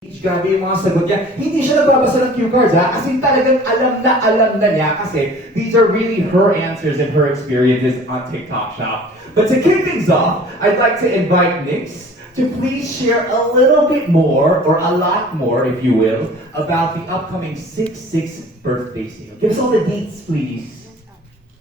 Grabe yung mga sagot niya. Hindi siya nagbabasa ng cue cards ha. As in talagang alam na alam na niya kasi these are really her answers and her experiences on TikTok Shop. But to kick things off, I'd like to invite Nix to please share a little bit more, or a lot more, if you will, about the upcoming 6-6 birthday sale. Give us all the dates, please.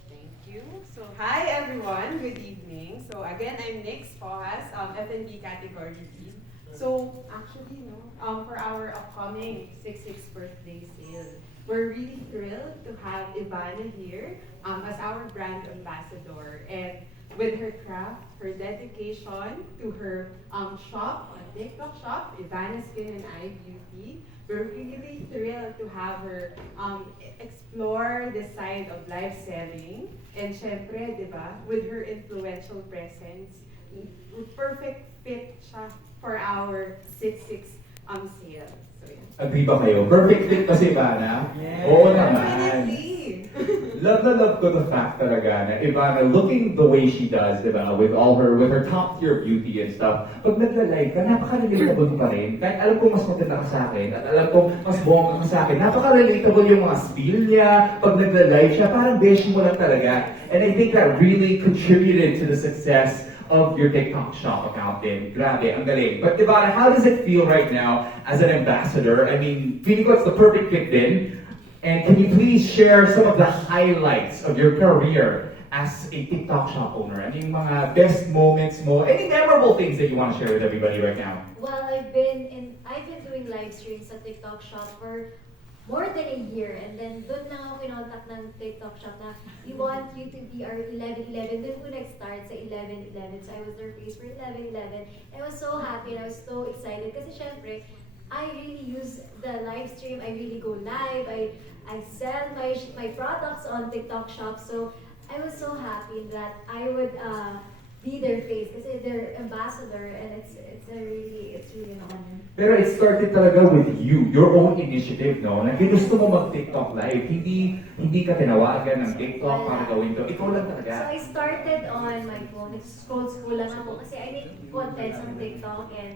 Thank you. So, hi everyone. Good evening. So, again, I'm Nix Pohas, um, F&B category lead. So, actually, no, um, for our upcoming 66 birthday sale, we're really thrilled to have Ivana here um, as our brand ambassador. And with her craft, her dedication to her um, shop, a TikTok shop, Ivana Skin and Eye Beauty, we're really thrilled to have her um, explore the side of live selling. And syempre, di ba, with her influential presence, perfect fit siya for our 6-6 um, sale. So, yeah. Agree ba kayo? Perfect fit ba si Ivana? Oo naman. Love na love ko the fact talaga na Ivana looking the way she does, di ba? With all her, with her top tier beauty and stuff. Pag nagla-live ka, napaka-relatable pa rin. Kahit alam ko mas maganda ka sa akin at alam ko mas bongga ka sa akin, napaka-relatable yung mga spiel niya. Pag nagla-live siya, parang beshi mo lang talaga. And I think that really contributed to the success of your TikTok shop account din. Grabe, ang galing. But Ivana, how does it feel right now as an ambassador? I mean, feeling ko it's the perfect fit din. And can you please share some of the highlights of your career as a TikTok shop owner? Ano yung mga best moments mo? Any memorable things that you want to share with everybody right now? Well, I've been in I've been doing live streams sa TikTok shop for more than a year and then doon lang ako kinontak ng TikTok shop na we want you to be our 11-11. Doon ko nag-start sa 11-11. So I was their face for 11-11. I was so happy and I was so excited kasi syempre, I really use the live stream. I really go live. I I sell my my products on TikTok shop. So I was so happy that I would uh, be their face kasi they're ambassador and it's it's a really it's really an honor. Pero it started talaga with you, your own initiative, no? Na ginusto mo mag-TikTok live. Hindi hindi ka tinawagan ng TikTok para gawin to. Ikaw lang So talaga. I started on my phone. Nag-scroll scroll lang ako kasi I make content on TikTok and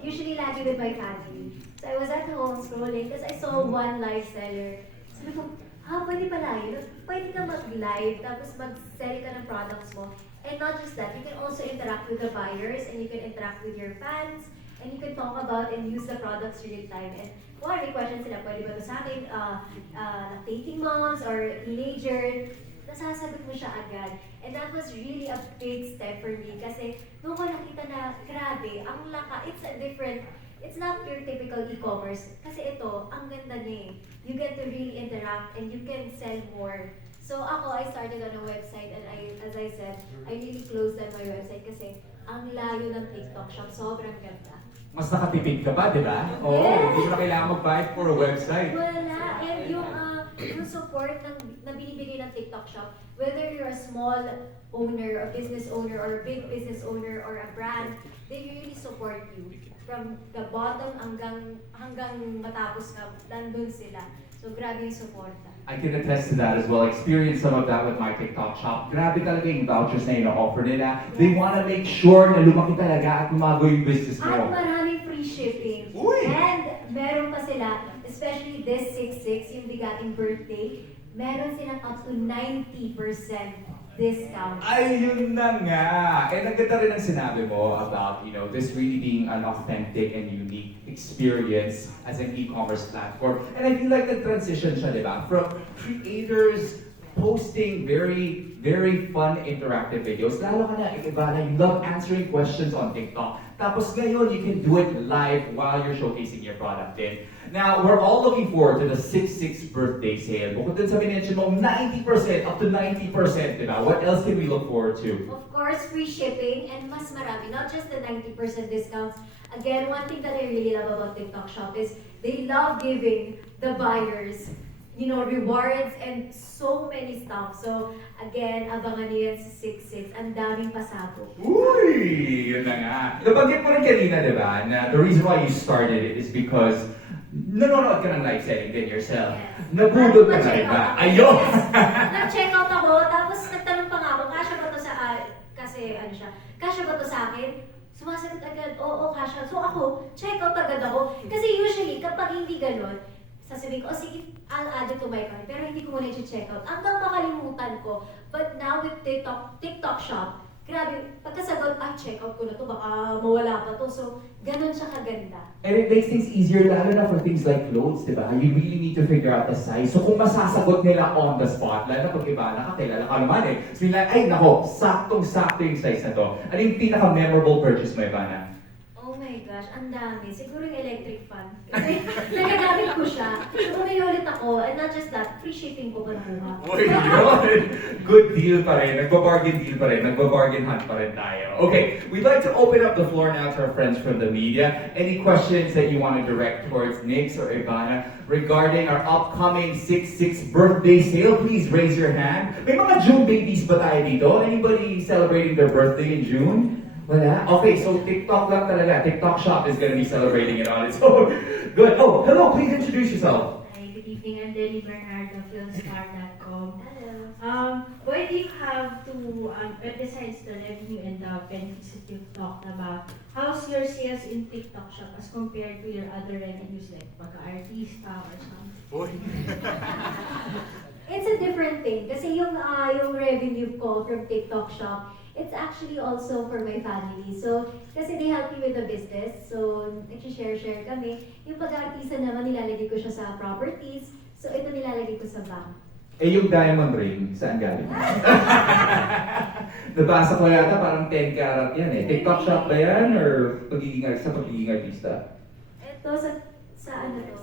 usually lagi with my family. So I was at home scrolling because I saw one live seller. Sabi ko, ha, pwede pala yun. Pwede ka mag-live tapos mag-sell ka ng products mo. And not just that, you can also interact with the buyers and you can interact with your fans and you can talk about and use the products real time. And ano, may question sila, pwede ba ito sa akin, uh, uh, dating moms or teenager, nasasagot mo siya agad. And that was really a big step for me kasi nung ko nakita na, grabe, ang laka, it's a different, it's not your typical e-commerce. Kasi ito, ang ganda niya eh. You get to really interact and you can sell more. So ako, I started on a website and I, as I said, I really closed down my website kasi ang layo ng TikTok shop, sobrang ganda. Mas nakatipid ka pa, di ba? Oo, Yes. hindi mo na kailangan mag-buy for a website. Wala. And yung, uh, yung support ng, na binibigay ng TikTok shop, whether you're a small owner, a business owner, or a big business owner, or a brand, they really support you. From the bottom hanggang hanggang matapos ka, nandun sila. So, grabe yung suporta. I can attest to that as well. I experienced some of that with my TikTok shop. Grabe talaga yung vouchers na ino-offer nila. They wanna make sure na lumaki talaga at lumago yung business At mo. maraming free shipping. Uy! And meron pa sila, especially this 6-6, yung bigating birthday, meron silang up to 90% discount. Ayun na nga! And ang ganda rin ang sinabi mo about, you know, this really being an authentic and unique experience as an e-commerce platform. And I feel like the transition siya, di ba? From creators posting very, very fun interactive videos. Lalo ka na, Ivana, you love answering questions on TikTok. Tapos ngayon, you can do it live while you're showcasing your product din. Now, we're all looking forward to the 6-6 birthday sale. Bukod dun sa minention mo, 90%, up to 90%, di ba? What else can we look forward to? Of course, free shipping and mas marami, not just the 90% discounts. Again, one thing that I really love about TikTok Shop is they love giving the buyers, you know, rewards and so many stuff. So, again, abangan niyo yan sa 6-6. Ang daming pasabog. Uy! Yun na nga. Nabanggit mo rin kanina, di ba, na the reason why you started it is because nanonood ka ng live selling din yourself. Yes. Nabudot ka na, Nag-check di ba? out ako. Ayun! Yes. Nag-check out ako, tapos nagtanong pa nga ako, kasya ba to sa, ah, kasi ano siya, kasya ba to sa akin? Sumasagot agad, oo, out. So ako, check out agad ako. Kasi usually, kapag hindi ganun, sasabihin ko, oh sige, I'll add it to my cart. Pero hindi ko muna i-check out. Hanggang makalimutan ko. But now with TikTok, TikTok shop, grabe, pagkasagot, ah, check out ko na to, baka mawala pa to. So, ganun siya kaganda. And it makes things easier, lalo na for things like clothes, di ba? You really need to figure out the size. So kung masasagot nila on the spot, lalo na pag iba, nakakilala ka naman eh. So nila, ay nako, saktong-sakto yung size na to. Ano yung pinaka-memorable purchase mo, Ivana? Gosh, ang dami. Siguro yung electric fan. Kasi nagagamit ko siya. So, ulit ako. And not just that, free shipping ko pa. Uy, yun! Good deal pa rin. Nagba-bargain deal pa rin. Nagba-bargain hunt pa rin tayo. Okay, we'd like to open up the floor now to our friends from the media. Any questions that you want to direct towards Nix or Ivana regarding our upcoming 6-6 birthday sale? Please raise your hand. May mga June babies ba tayo dito? Anybody celebrating their birthday in June? Wala? Okay, so TikTok lang talaga. TikTok shop is gonna be celebrating it on its own. Good. Oh, hello, please introduce yourself. Hi, good evening. I'm Denny Bernardo, filmstar.com. Hello. Um, why do you have to, um, uh, besides the revenue and the benefits that you've talked about, how's your sales in TikTok shop as compared to your other revenues like pagka-artista or something? It's a different thing. Kasi yung, ah, yung revenue ko from TikTok shop, it's actually also for my family. So, kasi they help me with the business. So, nag-share-share kami. Yung pag-artista naman, nilalagay ko siya sa properties. So, ito nilalagay ko sa bank. Eh, yung diamond ring, saan galing? Nabasa ko yata parang 10 karat yan eh. TikTok shop ba yan? Or pagiging, sa pagiging artista? Ito sa, sa ano to?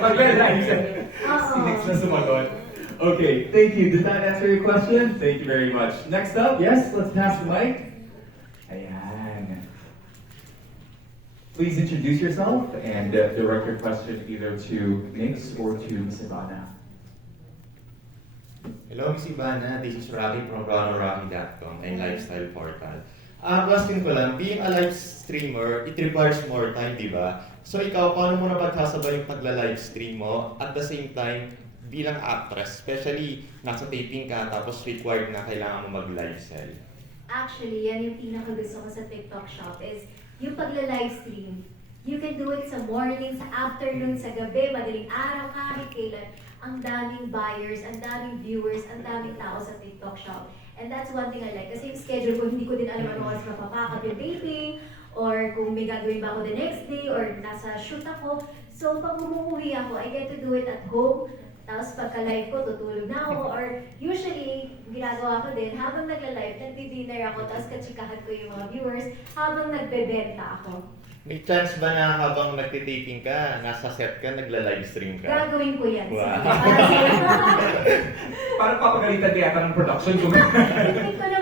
Pag-realize. Oo. Si Nix na sumagot. Okay, thank you. Did that answer your question? Thank you very much. Next up, yes, let's pass the mic. Ayan. Please introduce yourself and uh, direct your question either to Nix or to Miss Ivana. Hello, Miss Ivana. This is Rocky from RonoRocky.com and Lifestyle Portal. Ah, question ko lang, being a live streamer, it requires more time, di ba? So ikaw, paano mo na pagkasabay yung pagla-live stream mo at the same time, bilang actress, especially nasa taping ka tapos required na kailangan mo mag-live sell? Actually, yan yung pinaka-gusto ko sa TikTok shop is yung pagla-live stream. You can do it sa morning, sa afternoon, sa gabi, madaling araw, kahit kailan. Ang daming buyers, ang daming viewers, ang daming tao sa TikTok shop. And that's one thing I like. Kasi yung schedule ko, hindi ko din alam ano oras mapapakat yung taping, or kung may gagawin ba ako the next day, or nasa shoot ako. So, pag umuwi ako, I get to do it at home. Tapos pagka-live ko, tutulog na ako. Or usually, ginagawa ko din, habang nagla-live, nagdi-dinner ako, tapos katsikahan ko yung mga viewers, habang nagbebenta ako. May chance ba na habang nagtitaping ka, nasa set ka, nagla-live stream ka? Gagawin ko yan. Wow. Parang papagalitan kaya ng production kung Tingin ko na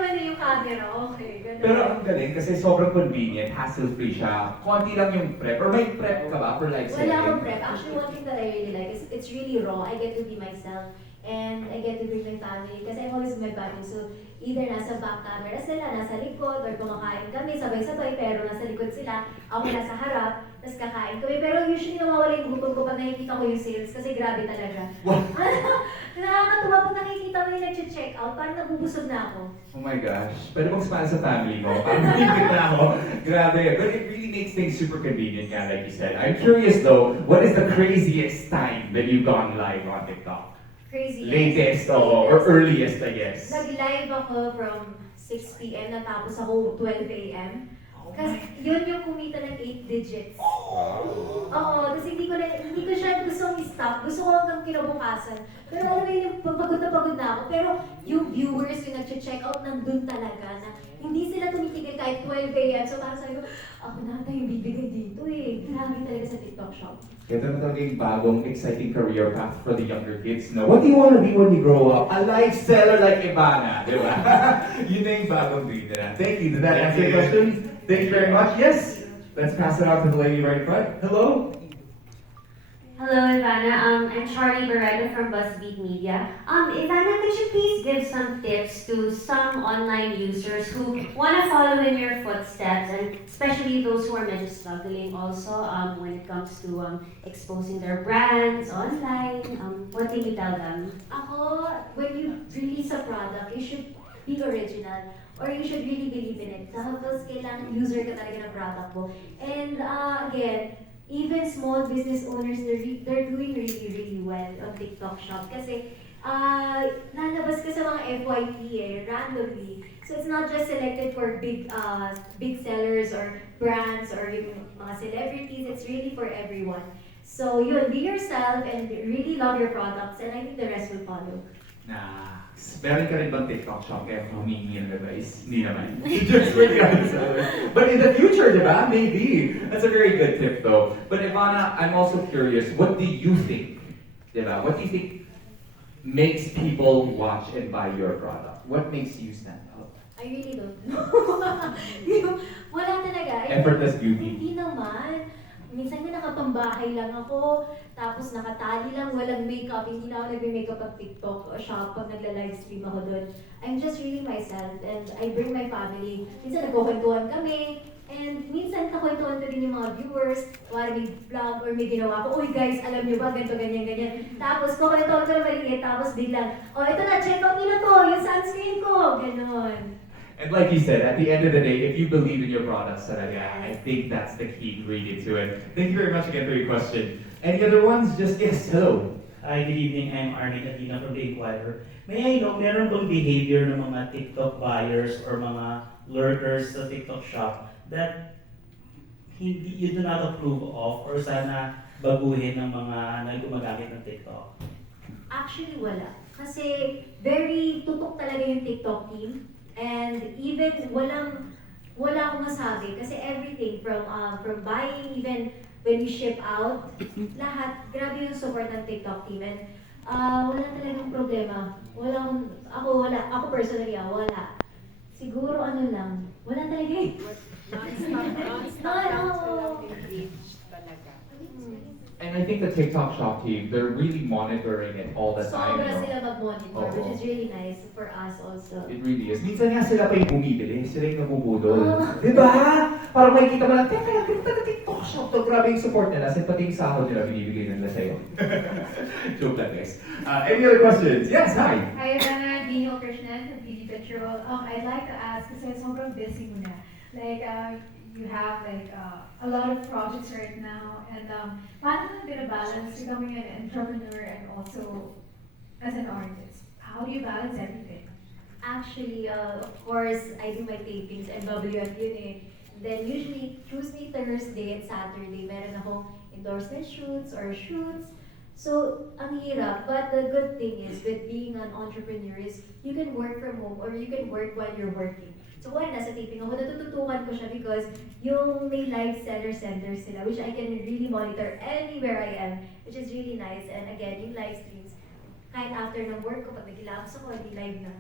camera, okay, ganun. Pero ang galing kasi sobrang convenient, hassle-free siya. Konti lang yung prep. Or may prep ka ba for live Wala akong prep. Actually, one thing that I really like is it's really raw. I get to be myself. And I get to bring my family. Kasi I'm always with my family. So, either nasa back camera sila, nasa likod, or kumakain kami sabay-sabay, pero nasa likod sila. Ako nasa harap, tapos kakain kami. Pero usually nawawala yung gutom ko pag nakikita ko yung sales kasi grabe talaga. Nakakatuwa pag nakikita mo yung nag-check out, parang nabubusog na ako. Oh my gosh. Pwede bang smile sa family mo? Parang higit na ako. Grabe. But it really makes things super convenient nga, like you said. I'm curious though, what is the craziest time that you've gone live on TikTok? Crazy. Latest, oo, or earliest, I guess. Nag-live ako from 6 p.m. natapos ako 12 a.m. Kasi yun yung kumita ng 8 digits. Oo, tapos hindi ko na, hindi ko siya gustong i-stop. Gusto ko hanggang kinabukasan. Pero alam mo yun, pagod na pagod na ako. Pero yung viewers, yung nag-check out, nandun talaga na hindi sila tumitigil kahit 12 a.m. So parang sabi ko, ako na yung bibigay dito eh. Grabe talaga sa TikTok shop. Ito na talaga yung bagong exciting career path for the younger kids, no? What do you want to be when you grow up? A life seller like Ivana, di ba? Yun na yung bagong dream nila. Thank you. Did that answer your question? Thank you very much. Yes. Let's pass it on to the lady right in front. Hello. Hello, Ivana. Um, I'm Charlie Barreto from BuzzFeed Media. Um, Ivana, could you please give some tips to some online users who want to follow in your footsteps, and especially those who are maybe struggling also um, when it comes to um, exposing their brands online? Um, what can you tell them? Ako, when you release a product, you should be original. or you should really believe in it. Tapos kailangan user ka talaga ng product mo. And uh, again, even small business owners, they're, re- they're doing really, really well on TikTok Shop. Kasi uh, lalabas ka sa mga FYP eh, randomly. So it's not just selected for big uh, big sellers or brands or yung mga celebrities, it's really for everyone. So yun, be yourself and really love your products and I think the rest will follow. Na, meron ka rin bang TikTok shop kaya humingi ng advice? Hindi naman. Just for the answer. But in the future, di ba? Maybe. That's a very good tip though. But Ivana, I'm also curious, what do you think? Di ba? What do you think makes people watch and buy your product? What makes you stand out? I really don't know. Wala talaga. Effortless beauty. Hindi naman. Minsan nga nakapambahay lang ako, tapos nakatali lang, walang makeup, hindi na ako nagme-makeup pag TikTok o shop pag nagla-livestream ako doon. I'm just really myself and I bring my family. Minsan nagkukwentuhan kami, and minsan kakwentuhan ko din yung mga viewers, wala may vlog or may ginawa ko, uy guys, alam niyo ba, ganito, ganyan, ganyan. Tapos kukwentuhan ko na maliit, tapos biglang, oh ito na, check out nila to, yung sunscreen ko, ganon. And like you said, at the end of the day, if you believe in your products, talaga, I think that's the key ingredient to it. Thank you very much again for your question. Any other ones? Just yes, hello. Hi, good evening. I'm Arnie Atina from The Inquirer. May I know, meron bang behavior ng mga TikTok buyers or mga lurkers sa TikTok shop that hindi you do not approve of or sana baguhin ng mga na gumagamit ng TikTok? Actually, wala. Kasi very tutok talaga yung TikTok team. And even walang wala akong masabi kasi everything from um, from buying even when we ship out lahat grabe yung support ng TikTok team. And uh, wala talagang problema. Wala akong- ako wala ako personally ah, wala. Siguro ano lang wala talaga eh. Non-stop, non-stop lang silang engaged talaga. And I think the TikTok shop team, they're really monitoring it all the time. sobra no? sila mag-monitor Oo. which is really nice for us also It really is. Minsan nga sila pa yung bumibili, sila yung nabubudol. Oo. Di ba? Parang makikita mo lang, teka lang, ganda na TikTok shop to. Grabe yung support nila. Kasi pati yung sahod nila binibigay nila sa'yo. Joke lang guys. Uh, any other questions? Yes, hi. Hi, Ivana. Dino Krishnan from PD Petrol. Um, I'd like to ask, kasi sobrang busy mo na. Like, uh, you have like uh, a lot of projects right now. And um, paano mo balance becoming an entrepreneur and also as an artist? How do you balance everything? Actually, uh, of course, I do my tapings and WF yun. Then usually, Tuesday, Thursday, and Saturday, meron akong endorsement shoots or shoots. So, ang hirap. But the good thing is, with being an entrepreneur is, you can work from home or you can work while you're working. So, kung nasa taping ako, natututukan ko siya because yung may live seller center sila, which I can really monitor anywhere I am, which is really nice. And again, yung live streams, kahit after ng work ko, pag nagilabas ako, hindi live na.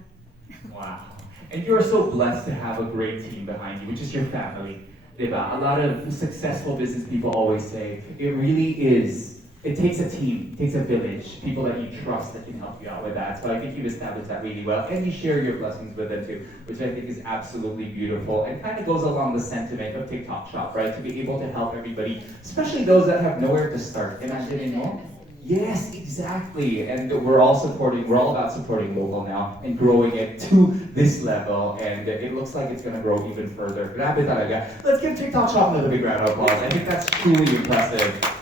Wow. And you are so blessed to have a great team behind you, which is your family. Diba? A lot of successful business people always say, it really is, it takes a team, it takes a village, people that you trust that can help you out with that. So I think you've established that really well. And you share your blessings with them too, which I think is absolutely beautiful and kind of goes along the sentiment of TikTok Shop, right? To be able to help everybody, especially those that have nowhere to start. Imagine, no? Yes, exactly. And we're all supporting, we're all about supporting local now and growing it to this level. And it looks like it's going to grow even further. Let's give TikTok Shop another big round of applause. I think that's truly impressive.